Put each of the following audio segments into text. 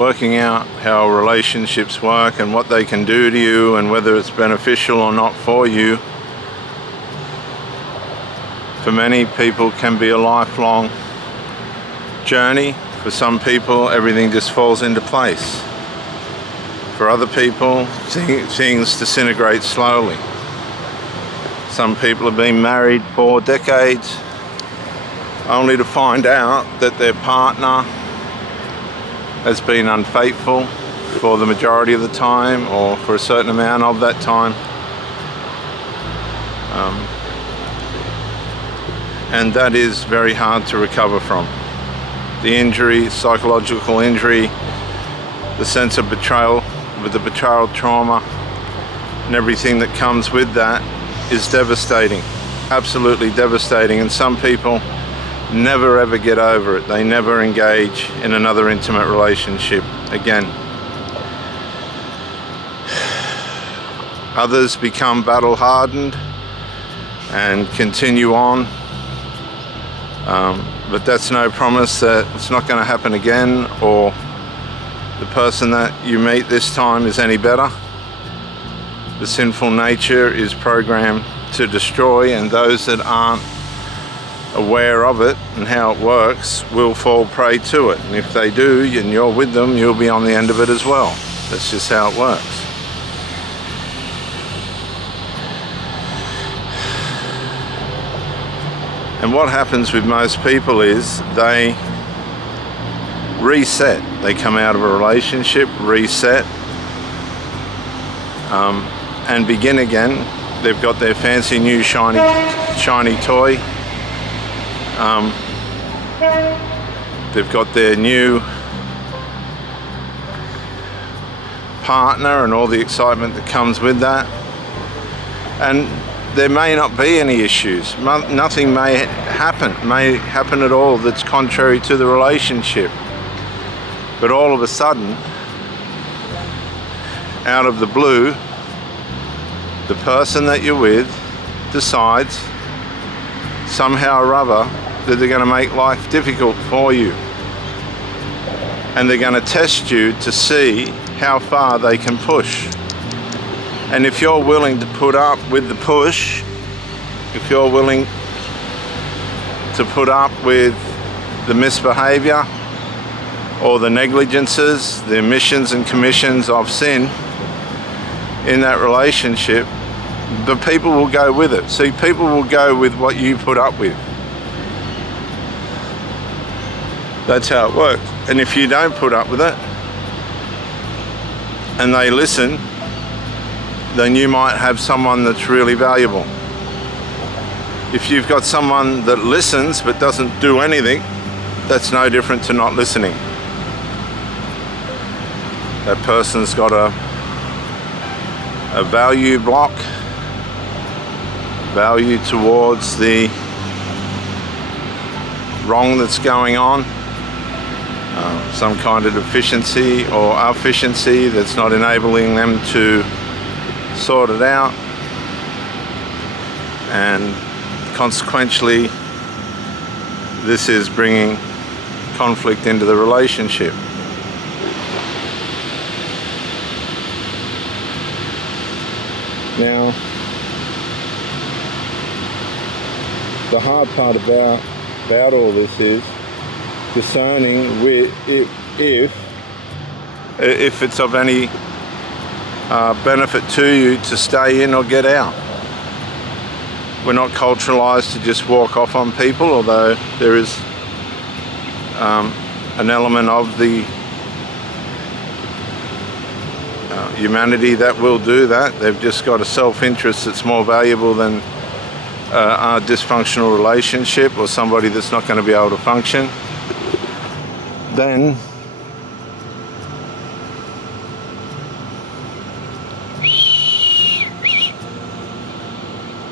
working out how relationships work and what they can do to you and whether it's beneficial or not for you, for many people can be a lifelong journey. For some people, everything just falls into place. For other people, things disintegrate slowly. Some people have been married for decades only to find out that their partner has been unfaithful for the majority of the time or for a certain amount of that time. And that is very hard to recover from. The injury, psychological injury, the sense of betrayal, with the betrayal trauma and everything that comes with that is devastating, absolutely devastating. And some people never ever get over it. They never engage in another intimate relationship again. Others become battle hardened and continue on, but that's no promise that it's not going to happen again, or the person that you meet this time is any better. The sinful nature is programmed to destroy, and those that aren't aware of it and how it works will fall prey to it. And if they do and you're with them, you'll be on the end of it as well. That's just how it works. And what happens with most people is they reset. They come out of a relationship, reset, and begin again. They've got their fancy new shiny toy. They've got their new partner and all the excitement that comes with that. And there may not be any issues. Nothing may happen at all that's contrary to the relationship. But all of a sudden, out of the blue, the person that you're with decides somehow or other that they're going to make life difficult for you. And they're going to test you to see how far they can push. And if you're willing to put up with the push, if you're willing to put up with the misbehavior or the negligences, the omissions and commissions of sin in that relationship, the people will go with it. See, people will go with what you put up with. That's how it works. And if you don't put up with it and they listen, then you might have someone that's really valuable. If you've got someone that listens but doesn't do anything, that's no different to not listening. That person's got a value block, value towards the wrong that's going on, some kind of deficiency or efficiency that's not enabling them to sort it out, and consequently this is bringing conflict into the relationship. Now, the hard part about all this is discerning if it's of any benefit to you to stay in or get out. We're not culturalized to just walk off on people, although there is an element of the humanity that will do that. They've just got a self-interest that's more valuable than a dysfunctional relationship or somebody that's not going to be able to function.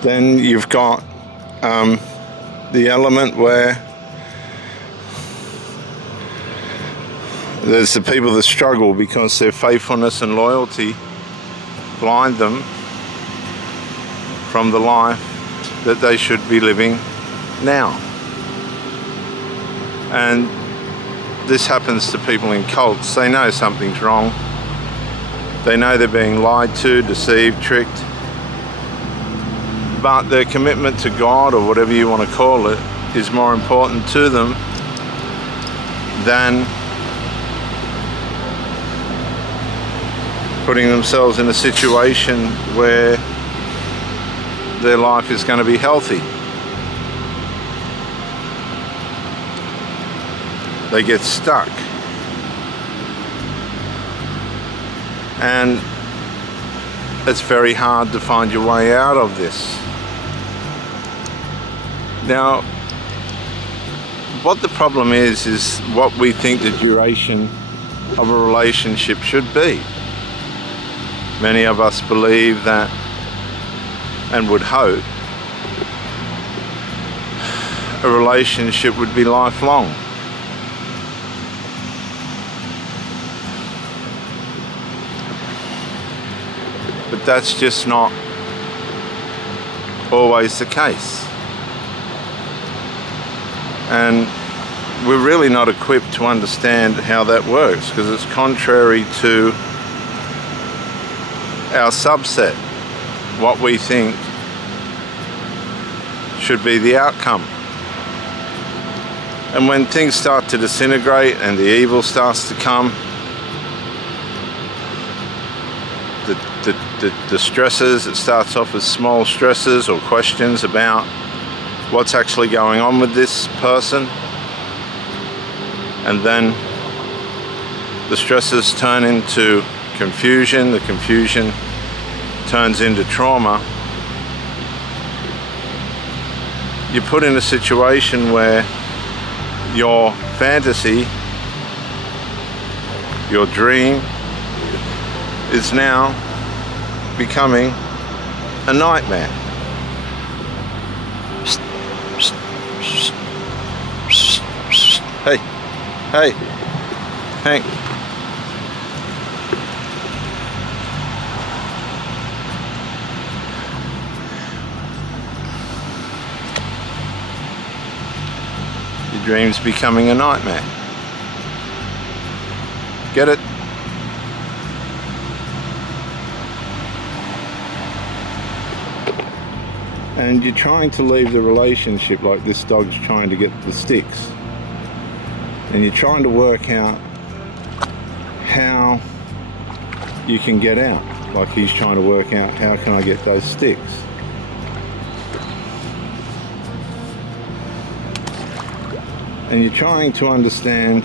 Then you've got the element where there's the people that struggle because their faithfulness and loyalty blind them from the life that they should be living now. And this happens to people in cults. They know something's wrong. They know they're being lied to, deceived, tricked. But their commitment to God, or whatever you want to call it, is more important to them than putting themselves in a situation where their life is going to be healthy. They get stuck. And it's very hard to find your way out of this. Now, what the problem is what we think the duration of a relationship should be. Many of us believe that and would hope a relationship would be lifelong. But that's just not always the case. And we're really not equipped to understand how that works, because it's contrary to our subset, what we think should be the outcome. And when things start to disintegrate and the evil starts to come, the stresses, it starts off as small stresses or questions about what's actually going on with this person, and then the stresses turn into confusion, the confusion turns into trauma. You're put in a situation where your fantasy, your dream, is now becoming a nightmare. Hey, hey, Hank. Your dream's becoming a nightmare. Get it? And you're trying to leave the relationship like this dog's trying to get the sticks. And you're trying to work out how you can get out. Like he's trying to work out, how can I get those sticks? And you're trying to understand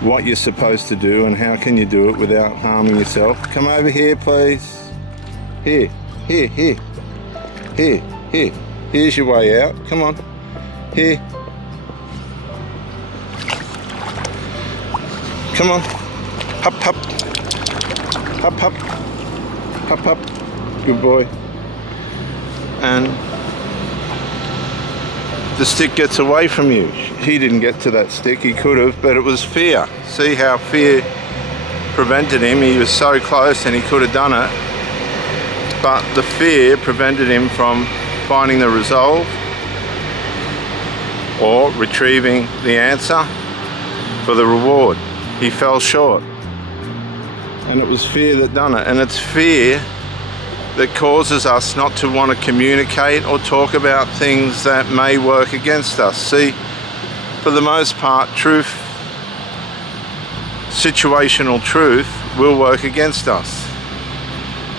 what you're supposed to do and how can you do it without harming yourself. Come over here, please. Here, here, here. Here, here. Here's your way out. Come on. Here. Come on. Hop, hop. Hop, hop. Hop, hop. Good boy. And the stick gets away from you. He didn't get to that stick. He could have, but it was fear. See how fear prevented him? He was so close and he could have done it. But the fear prevented him from finding the resolve or retrieving the answer for the reward. He fell short. And it was fear that done it. And it's fear that causes us not to want to communicate or talk about things that may work against us. See, for the most part, truth, situational truth, will work against us.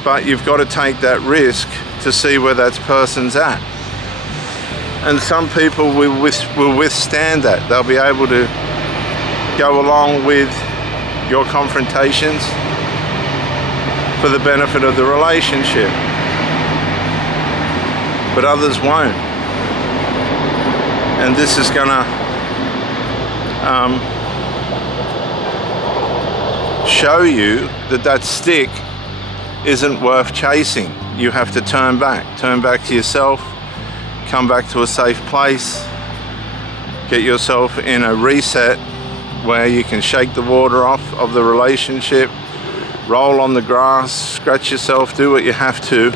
But you've got to take that risk to see where that person's at. And some people will withstand that. They'll be able to go along with your confrontations for the benefit of the relationship. But others won't. And this is gonna show you that that stick isn't worth chasing. You have to turn back to yourself, come back to a safe place, get yourself in a reset where you can shake the water off of the relationship, roll on the grass, scratch yourself, do what you have to,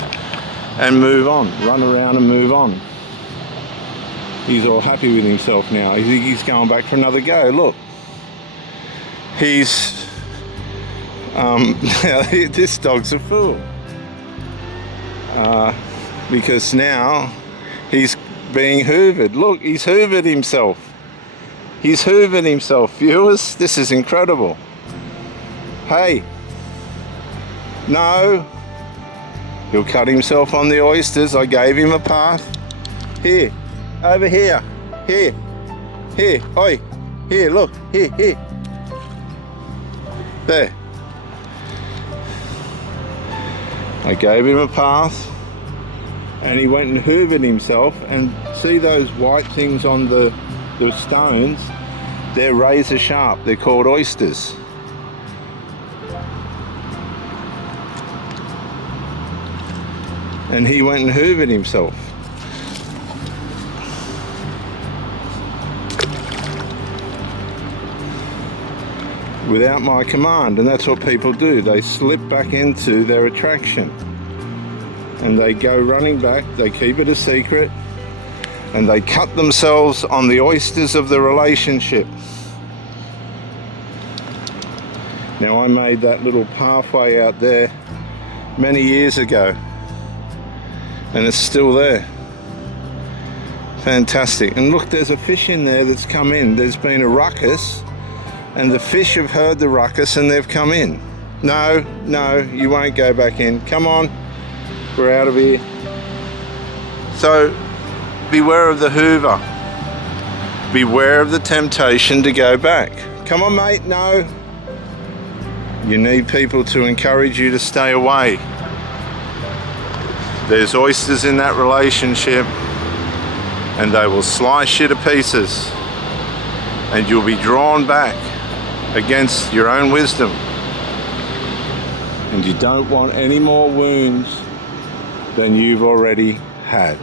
and move on. Run around and move on. He's all happy with himself now. He's going back for another go. Look. he's this dog's a fool, because now he's being hoovered. Look, he's hoovered himself. He's hoovered himself, viewers. This is incredible. Hey, no, he'll cut himself on the oysters. I gave him a path. Here, over here, here, oi, here, look, here, there. I gave him a path, and he went and hoovered himself. And see those white things on the stones? They're razor sharp. They're called oysters. And he went and hoovered himself. Without my command. And that's what people do. They slip back into their attraction, and they go running back. They keep it a secret, and they cut themselves on the oysters of the relationship. Now, I made that little pathway out there many years ago, and it's still there. Fantastic. And look, there's a fish in there that's come in. There's been a ruckus, and the fish have heard the ruckus and they've come in. No, you won't go back in. Come on, we're out of here. So beware of the hoover. Beware of the temptation to go back. Come on, mate, no. You need people to encourage you to stay away. There's oysters in that relationship, and they will slice you to pieces, and you'll be drawn back against your own wisdom. And you don't want any more wounds than you've already had.